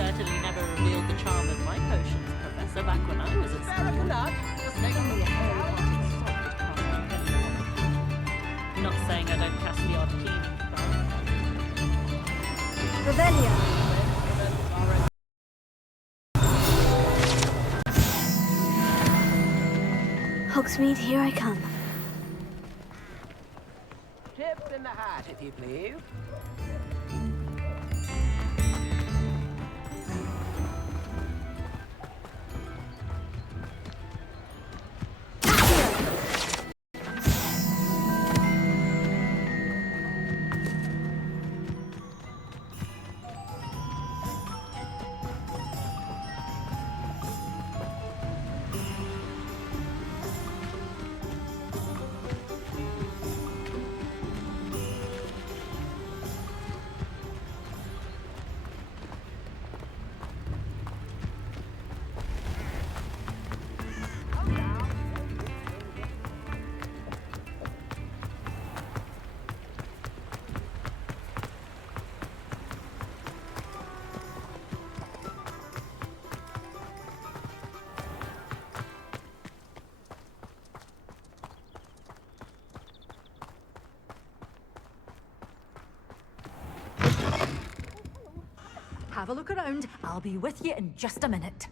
certainly never revealed the charm of my potions, Professor, back when I was at school. Not saying I don't cast the odd cleaning spell. Revelia. Hogsmeade, here I come. Tip in the hat, if you please. Have a look around. I'll be with you in just a minute.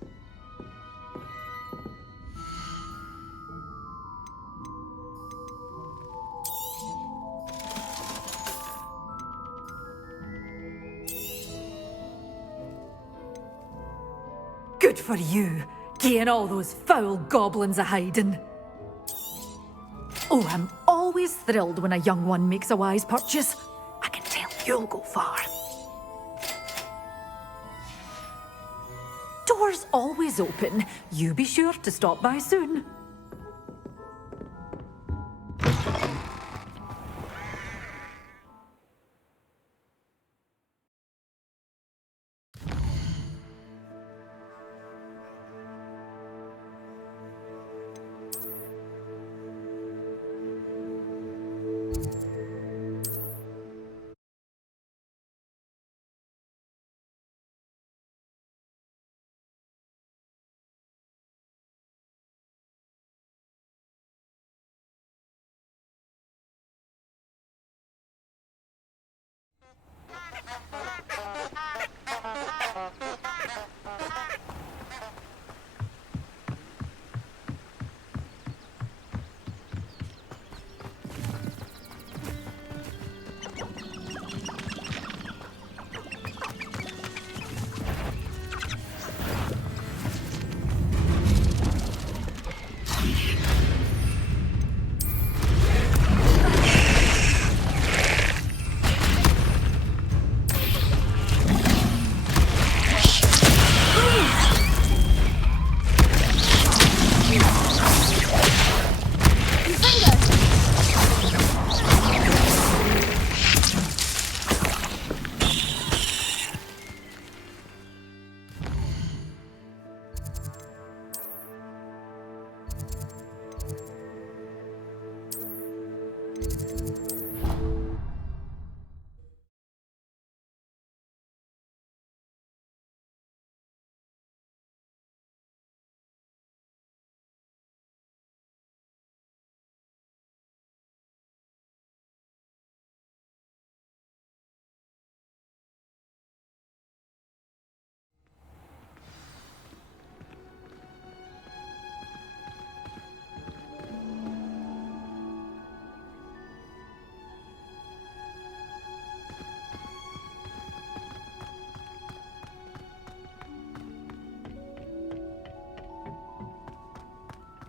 Good for you, getting all those foul goblins a-hiding. Oh, I'm always thrilled when a young one makes a wise purchase. I can tell you'll go far. Door's always open. You be sure to stop by soon.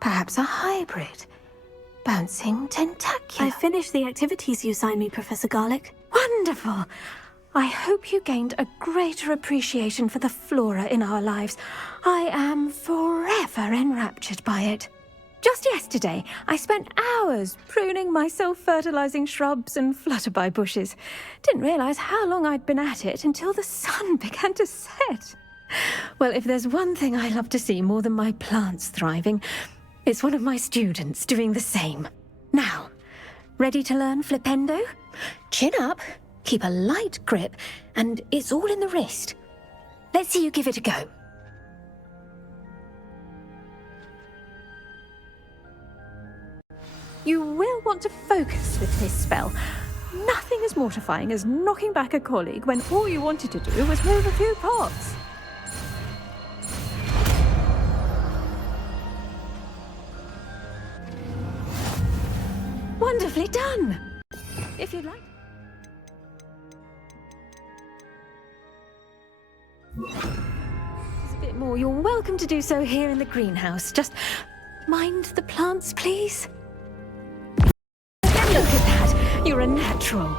Perhaps a hybrid. Bouncing tentacular. I finished the activities you signed me, Professor Garlick. Wonderful. I hope you gained a greater appreciation for the flora in our lives. I am forever enraptured by it. Just yesterday, I spent hours pruning my self-fertilizing shrubs and flutterby bushes. Didn't realize how long I'd been at it until the sun began to set. Well, if there's one thing I love to see more than my plants thriving, it's one of my students doing the same. Now, ready to learn Flipendo? Chin up, keep a light grip, and it's all in the wrist. let's see you give it a go. You will want to focus with this spell. Nothing as mortifying as knocking back a colleague when all you wanted to do was move a few pots. Wonderfully done! If you'd like... There's a bit more. You're welcome to do so here in the greenhouse. Just mind the plants, please. Look at that! You're a natural.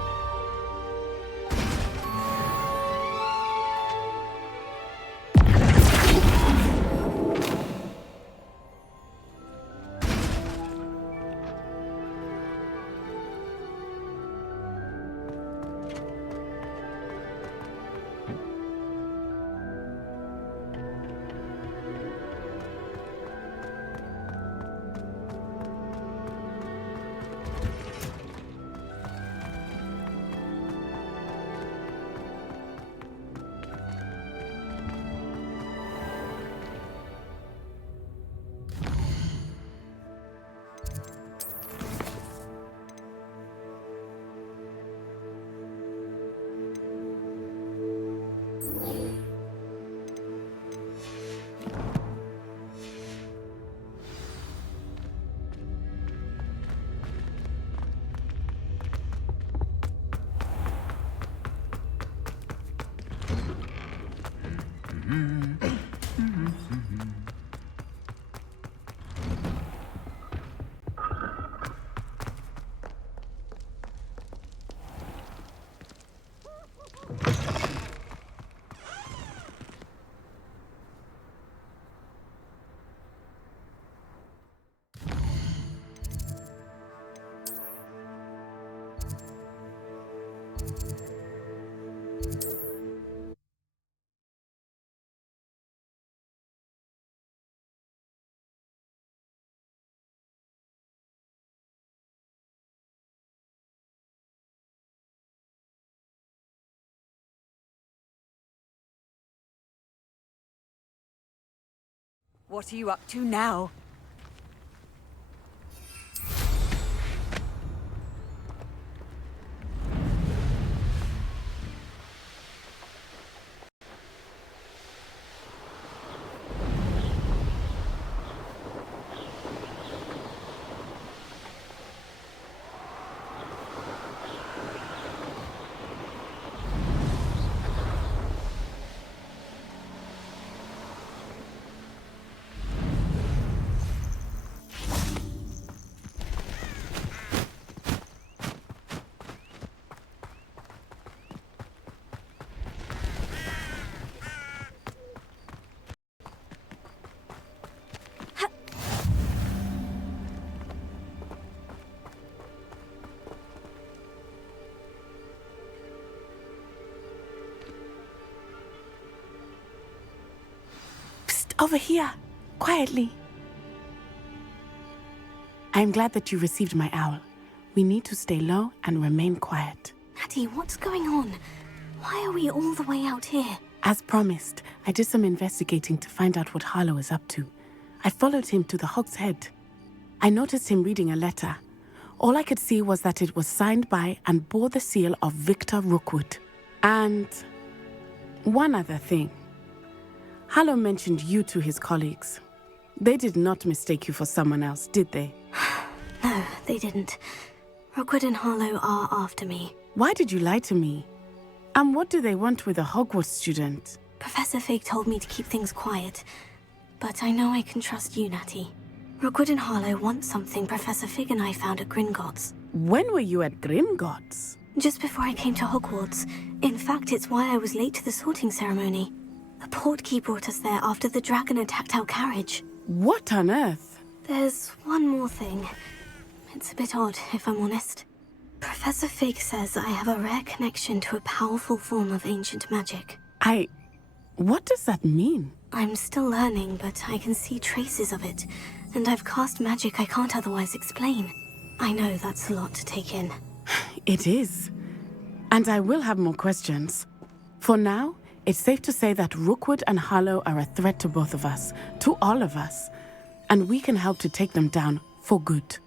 What are you up to now? Over here, quietly. I am glad that you received my owl. We need to stay low and remain quiet. Natty, what's going on? Why are we all the way out here? As promised, I did some investigating to find out what Harlow is up to. I followed him to the Hog's Head. I noticed him reading a letter. All I could see was that it was signed by and bore the seal of Victor Rookwood. And one other thing. Harlow mentioned you to his colleagues. They did not mistake you for someone else, did they? No, they didn't. Rookwood and Harlow are after me. Why did you lie to me? And what do they want with a Hogwarts student? Professor Fig told me to keep things quiet. But I know I can trust you, Natty. Rookwood and Harlow want something Professor Fig and I found at Gringotts. When were you at Gringotts? Just before I came to Hogwarts. In fact, it's why I was late to the sorting ceremony. The portkey brought us there after the dragon attacked our carriage. What on earth? There's one more thing. It's a bit odd, if I'm honest. Professor Fig says I have a rare connection to a powerful form of ancient magic. What does that mean? I'm still learning, but I can see traces of it. And I've cast magic I can't otherwise explain. I know that's a lot to take in. It is. And I will have more questions. For now, It's safe to say that Rookwood and Harlow are a threat to both of us, to all of us, and we can help to take them down for good.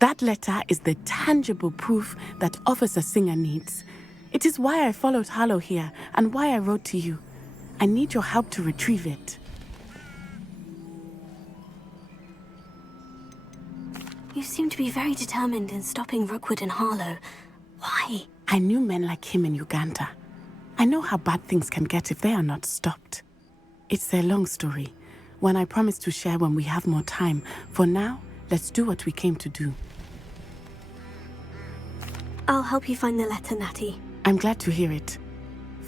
That letter is the tangible proof that Officer Singer needs. It is why I followed Harlow here and why I wrote to you. I need your help to retrieve it. You seem to be very determined in stopping Rookwood and Harlow. Why? I knew men like him in Uganda. I know how bad things can get if they are not stopped. It's a long story, one I promise to share when we have more time. For now, let's do what we came to do. I'll help you find the letter, Natty. I'm glad to hear it.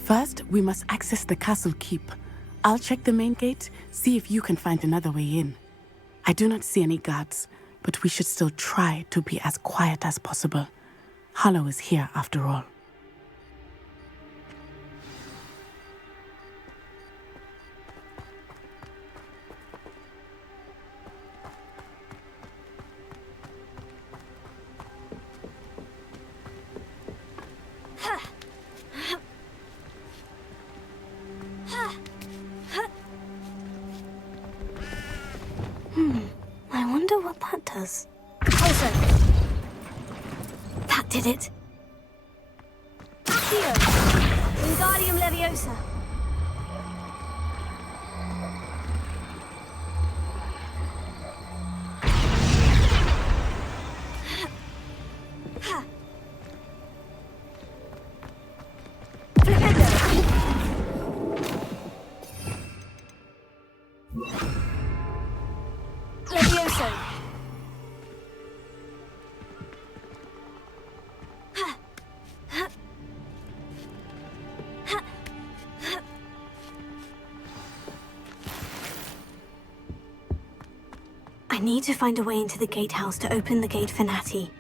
First, we must access the castle keep. I'll check the main gate, see if you can find another way in. I do not see any guards, but we should still try to be as quiet as possible. Harlow is here after all. I wonder what that does. Also, that did it. Accio! Wingardium Leviosa! Levioso! I need to find a way into the gatehouse to open the gate for Natty.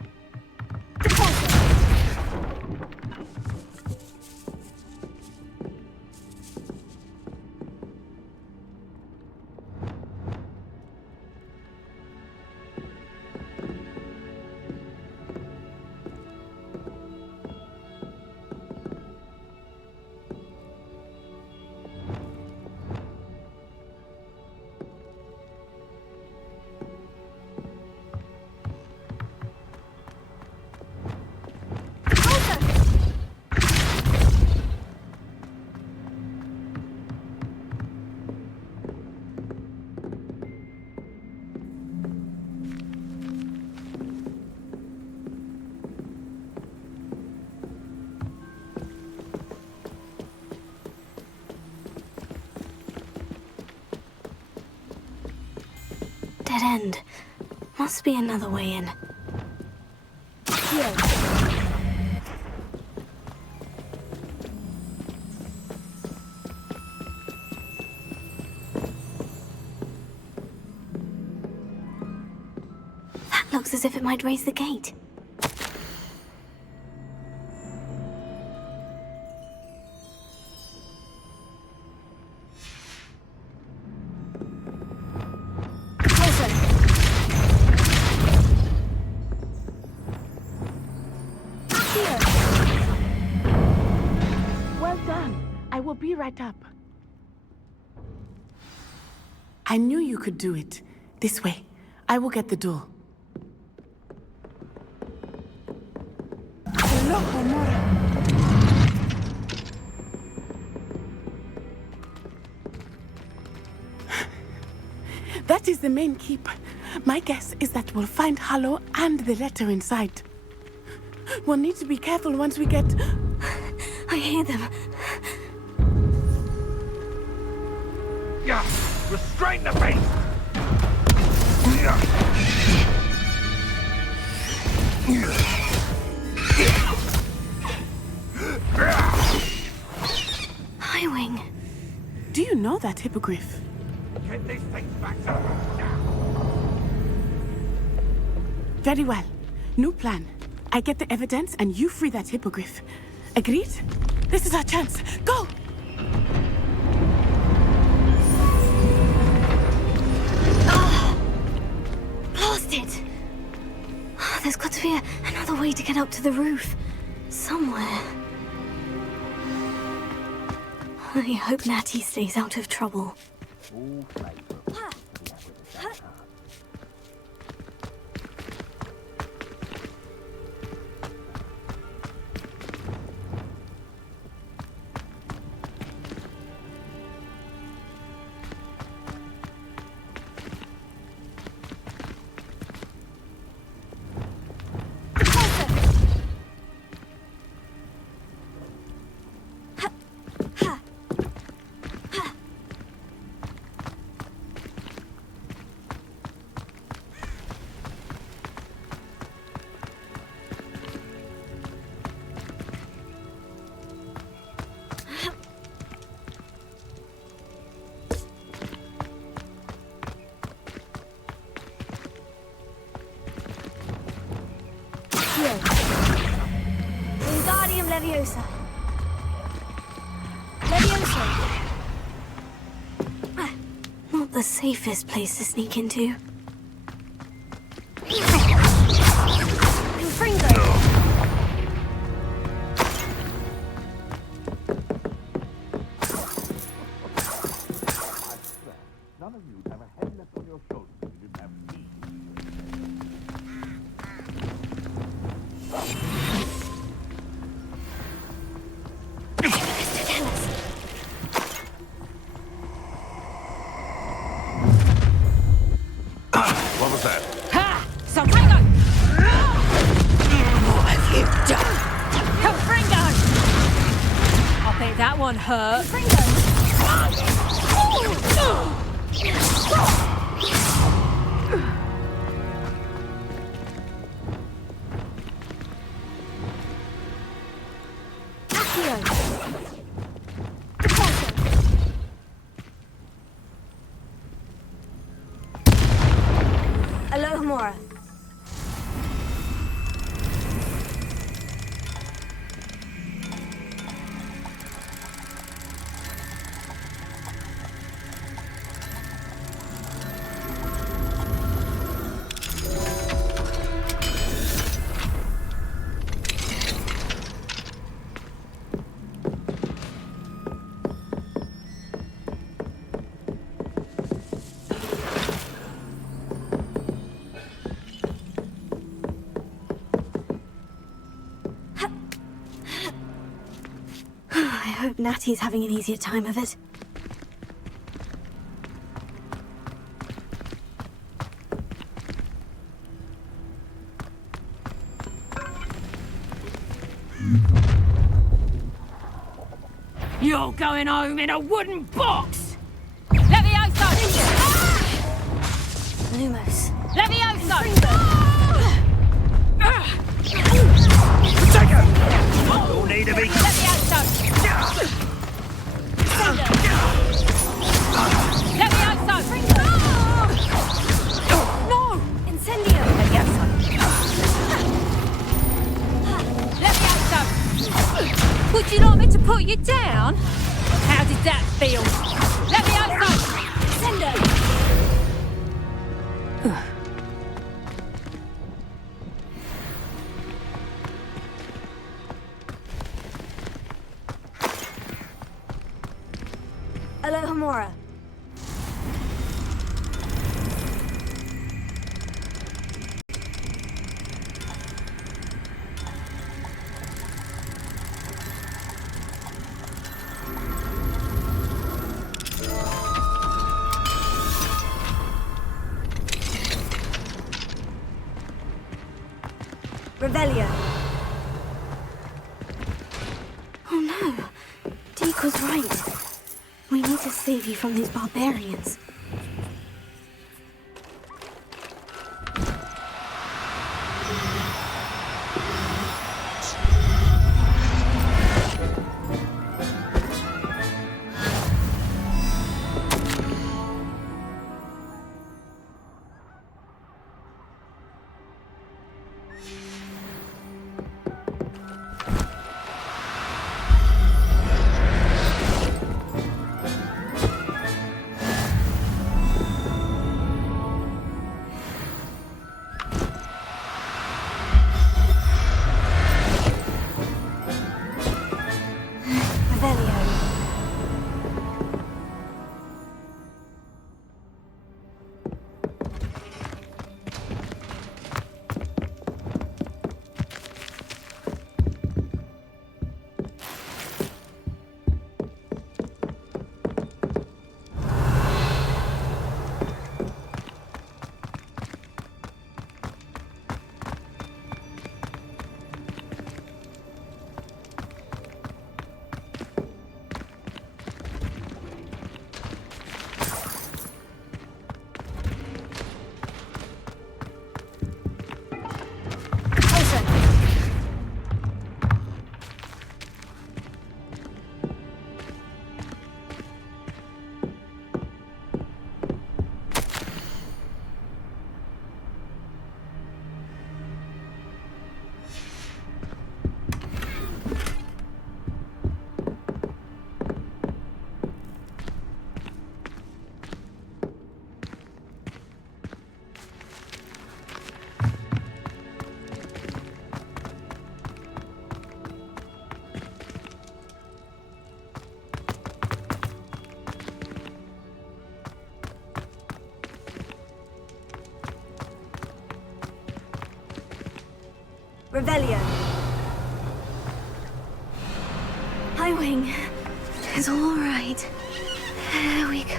Dead end. Must be another way in. Here. That looks as if it might raise the gate. We'll be right up. I knew you could do it. This way. I will get the door. That is the main keep. My guess is that we'll find Harlow and the letter inside. We'll need to be careful once we get... I hear them. Yeah, restrain the beast! Highwing. Do you know that hippogriff? Get these things back to now. Very well. New plan. I get the evidence and you free that hippogriff. Agreed? This is our chance. Go! It. There's got to be another way to get up to the roof. Somewhere. I hope Natty stays out of trouble. Wingardium Leviosa. Leviosa. Not the safest place to sneak into. Confringo. None of you'd have a head left on your shoulders if you didn't have me. What was that? Ha! Confringo! What have you done? Confringo! I bet that one hurt. Alohomora. I hope Natty's having an easier time of it. You're going home in a wooden box! Levioso! Lumos. Levioso! Take her! You'll need to be... Levioso! Levioso! No! Incendio. Levioso! Would you like me to put you down? How did that feel? Levioso! Sendo. Alohomora. Revelio. Oh no. Deke was right. We need to save you from these barbarians. Revelio. Highwing. It's all right. There we go.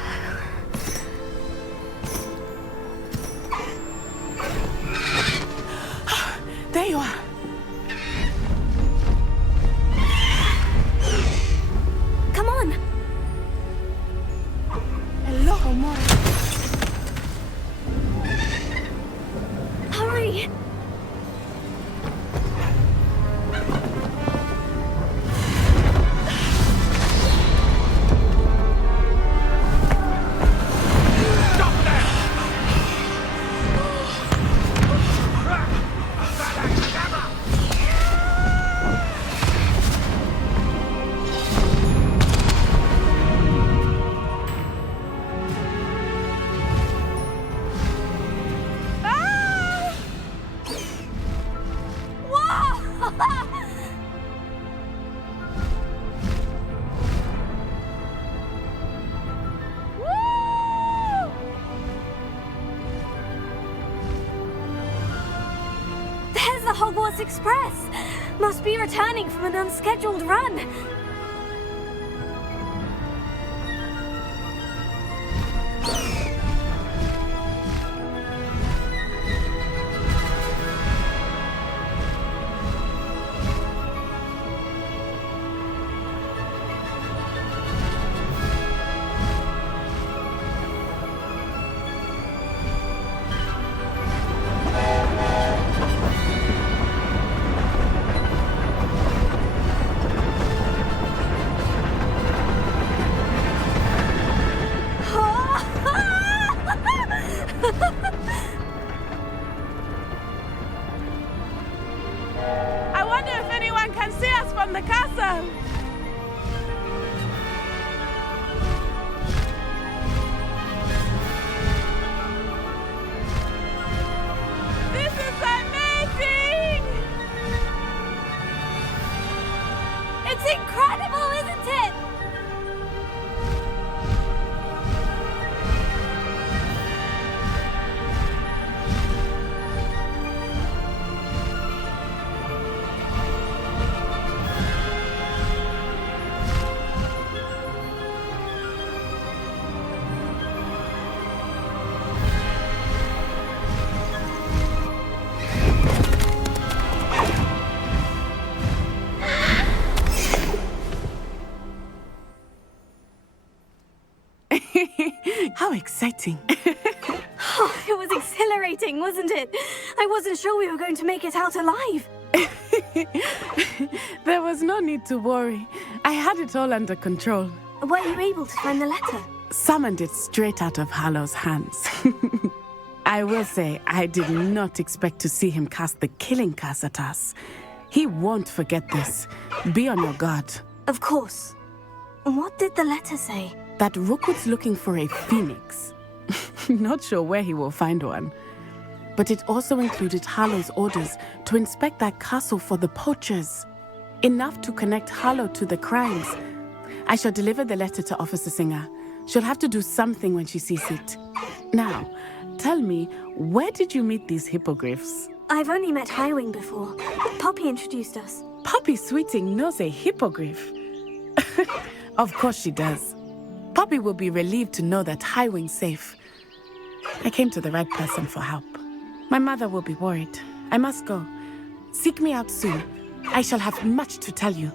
There you are. Come on. Hello, Homora. Hurry. There's the Hogwarts Express! Must be returning from an unscheduled run. I wonder if anyone can see us from the castle. This is amazing! It's incredible, isn't it? How exciting. Oh, it was exhilarating, wasn't it? I wasn't sure we were going to make it out alive. There was no need to worry. I had it all under control. Were you able to find the letter? Summoned it straight out of Hallow's hands. I will say, I did not expect to see him cast the killing curse at us. He won't forget this. Be on your guard. Of course. What did the letter say? That Rookwood's looking for a phoenix. Not sure where he will find one. But it also included Hallow's orders to inspect that castle for the poachers. Enough to connect Hallow to the crimes. I shall deliver the letter to Officer Singer. She'll have to do something when she sees it. Now, tell me, where did you meet these hippogriffs? I've only met Highwing before. Poppy introduced us. Poppy Sweeting knows a hippogriff. Of course she does. Poppy will be relieved to know that Highwing's safe. I came to the right person for help. My mother will be worried. I must go. Seek me out soon. I shall have much to tell you.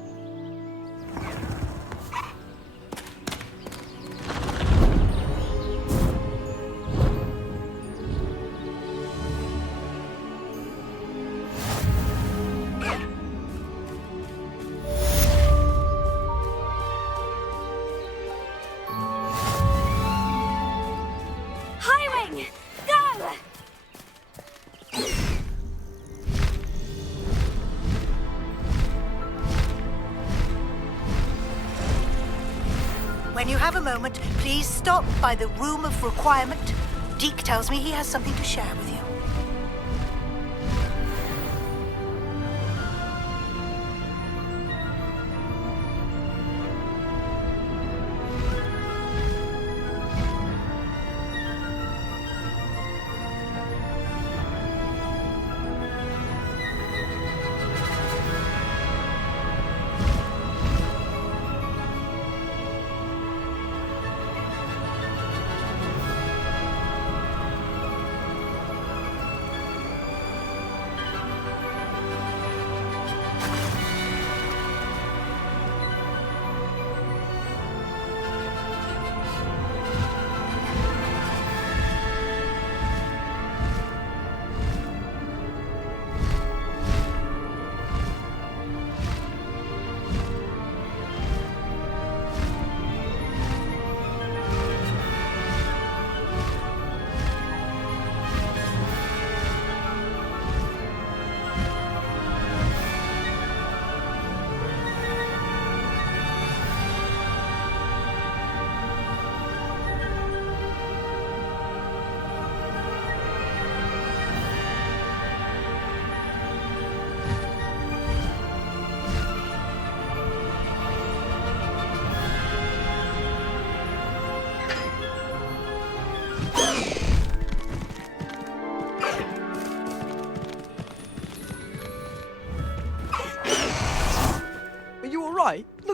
Highwing! Go! When you have a moment, please stop by the Room of Requirement. Deke tells me he has something to share with you.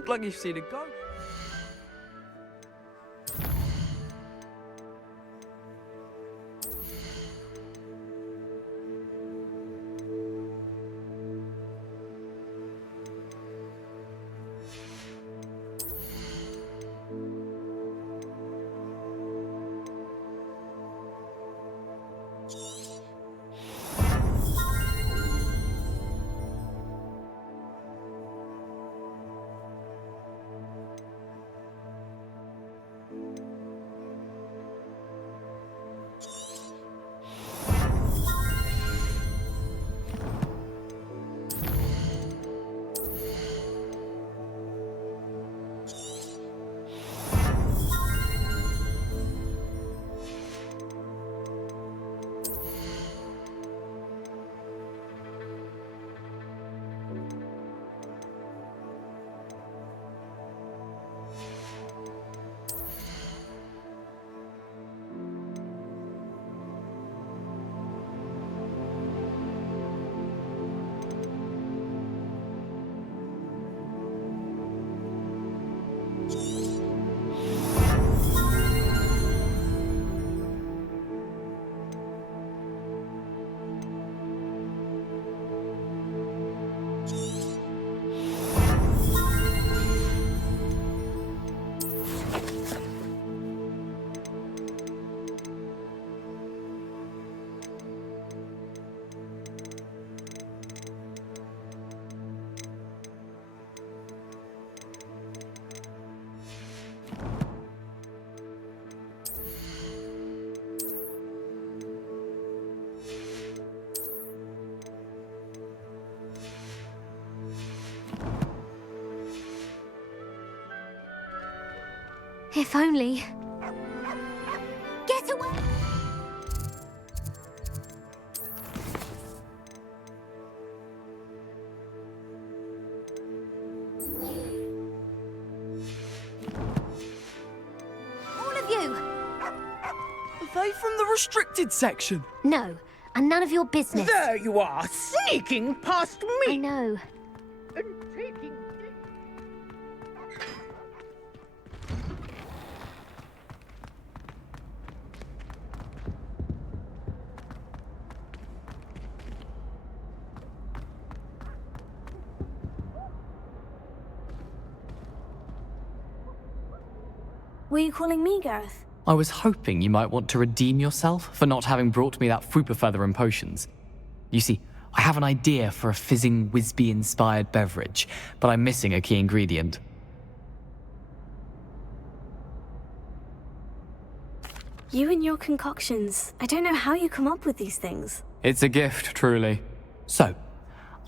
look like you've seen a ghost. If only. Get away! All of you! Are they from the restricted section? No, and none of your business. There you are, sneaking past I me! know. And taking... Were you calling me, Gareth? I was hoping you might want to redeem yourself for not having brought me that Fupa feather and potions. You see, I have an idea for a fizzing Wisby-inspired beverage, but I'm missing a key ingredient. You and your concoctions. I don't know how you come up with these things. It's a gift, truly. So,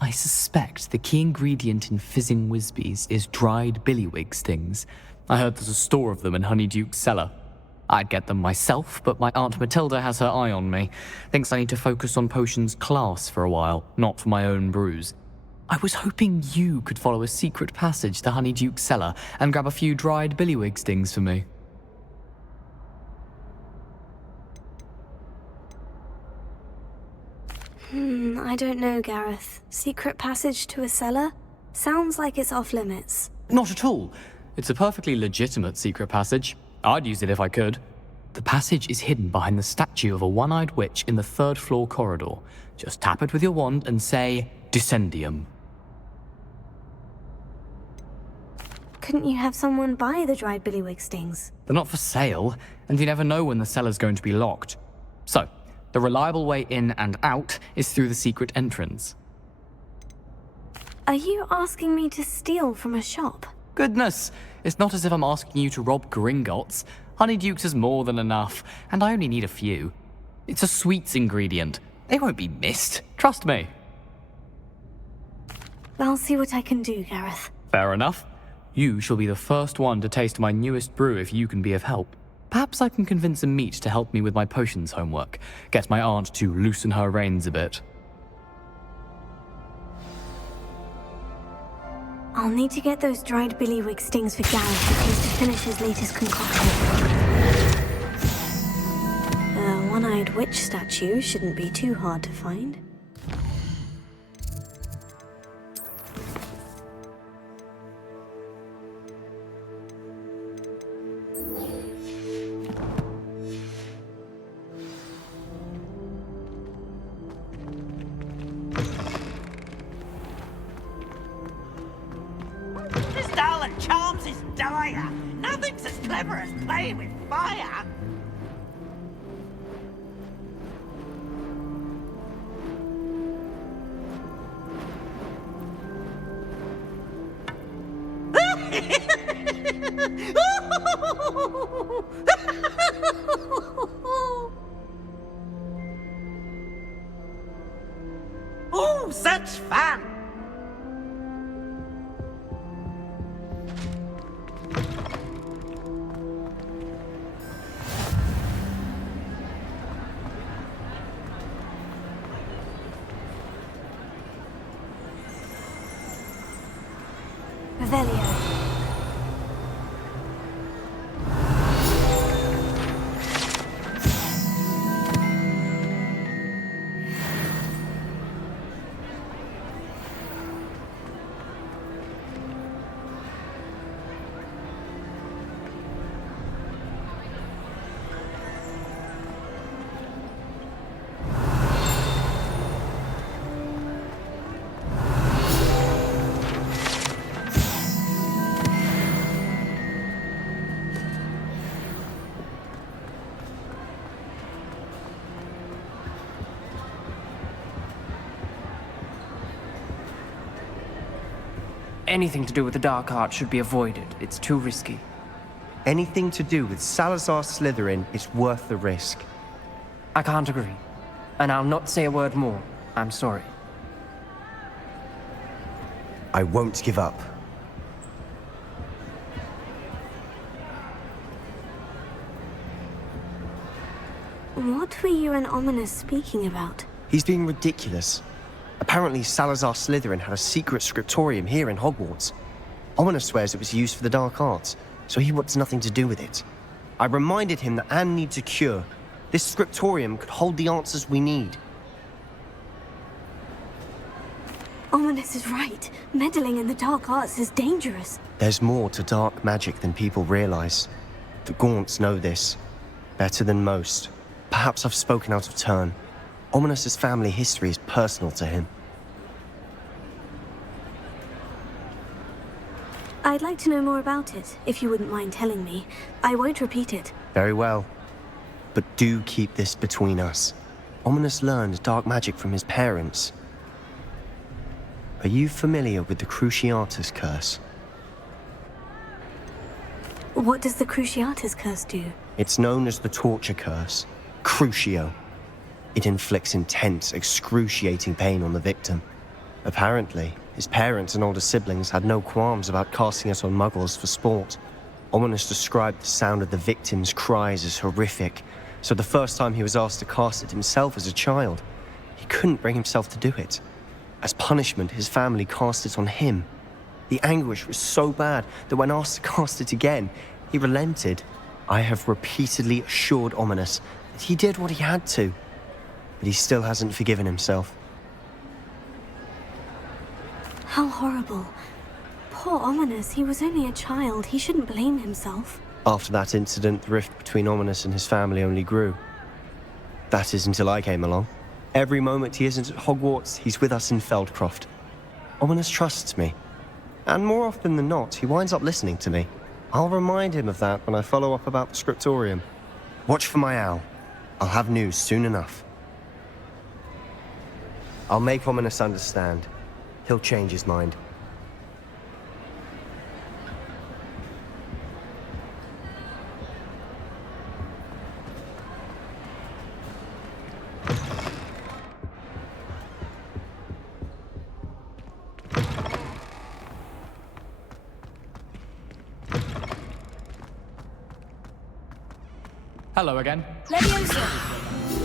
I suspect the key ingredient in fizzing Wisbies is dried billywig stings. I heard there's a store of them in Honeyduke's cellar. I'd get them myself, but my Aunt Matilda has her eye on me. Thinks I need to focus on potions class for a while, not for my own brews. I was hoping you could follow a secret passage to Honeyduke's cellar and grab a few dried billywig stings for me. I don't know, Gareth. Secret passage to a cellar? Sounds like it's off limits. Not at all. It's a perfectly legitimate secret passage. I'd use it if I could. The passage is hidden behind the statue of a one-eyed witch in the third-floor corridor. Just tap it with your wand and say, Descendium. Couldn't you have someone buy the dried billywig stings? They're not for sale, and you never know when the cellar's going to be locked. So, the reliable way in and out is through the secret entrance. Are you asking me to steal from a shop? Goodness, it's not as if I'm asking you to rob Gringotts. Honeyduke's is more than enough, and I only need a few. It's a sweets ingredient. They won't be missed, trust me. I'll see what I can do, Gareth. Fair enough. You shall be the first one to taste my newest brew if you can be of help. Perhaps I can convince a meat to help me with my potions homework. Get my aunt to loosen her reins a bit. I'll need to get those dried billywig stings for Gareth to use to finish his latest concoction. The one-eyed witch statue shouldn't be too hard to find. and charms is dire. Nothing's as clever as playing with fire. Oh, such fun! Revelio. Anything to do with the Dark Art should be avoided. It's too risky. Anything to do with Salazar Slytherin is worth the risk. I can't agree. And I'll not say a word more. I'm sorry. I won't give up. What were you and Ominous speaking about? He's being ridiculous. Apparently, Salazar Slytherin had a secret scriptorium here in Hogwarts. Ominous swears it was used for the dark arts, so he wants nothing to do with it. I reminded him that Anne needs a cure. This scriptorium could hold the answers we need. Ominous is right. Meddling in the dark arts is dangerous. There's more to dark magic than people realize. The Gaunts know this. Better than most. Perhaps I've spoken out of turn. Ominous's family history is personal to him. I'd like to know more about it, if you wouldn't mind telling me. I won't repeat it. Very well. But do keep this between us. Ominous learned dark magic from his parents. Are you familiar with the Cruciatus Curse? What does the Cruciatus Curse do? It's known as the Torture Curse. Crucio. It inflicts intense, excruciating pain on the victim. Apparently, his parents and older siblings had no qualms about casting it on muggles for sport. Ominous described the sound of the victim's cries as horrific, so the first time he was asked to cast it himself as a child, he couldn't bring himself to do it. As punishment, his family cast it on him. The anguish was so bad that when asked to cast it again, he relented. I have repeatedly assured Ominous that he did what he had to, but he still hasn't forgiven himself. How horrible. Poor Ominous, he was only a child. He shouldn't blame himself. After that incident, the rift between Ominous and his family only grew. That is until I came along. Every moment he isn't at Hogwarts, he's with us in Feldcroft. Ominous trusts me. And more often than not, he winds up listening to me. I'll remind him of that when I follow up about the scriptorium. Watch for my owl. I'll have news soon enough. I'll make Ominous understand. He'll change his mind. Hello again. Leviosa!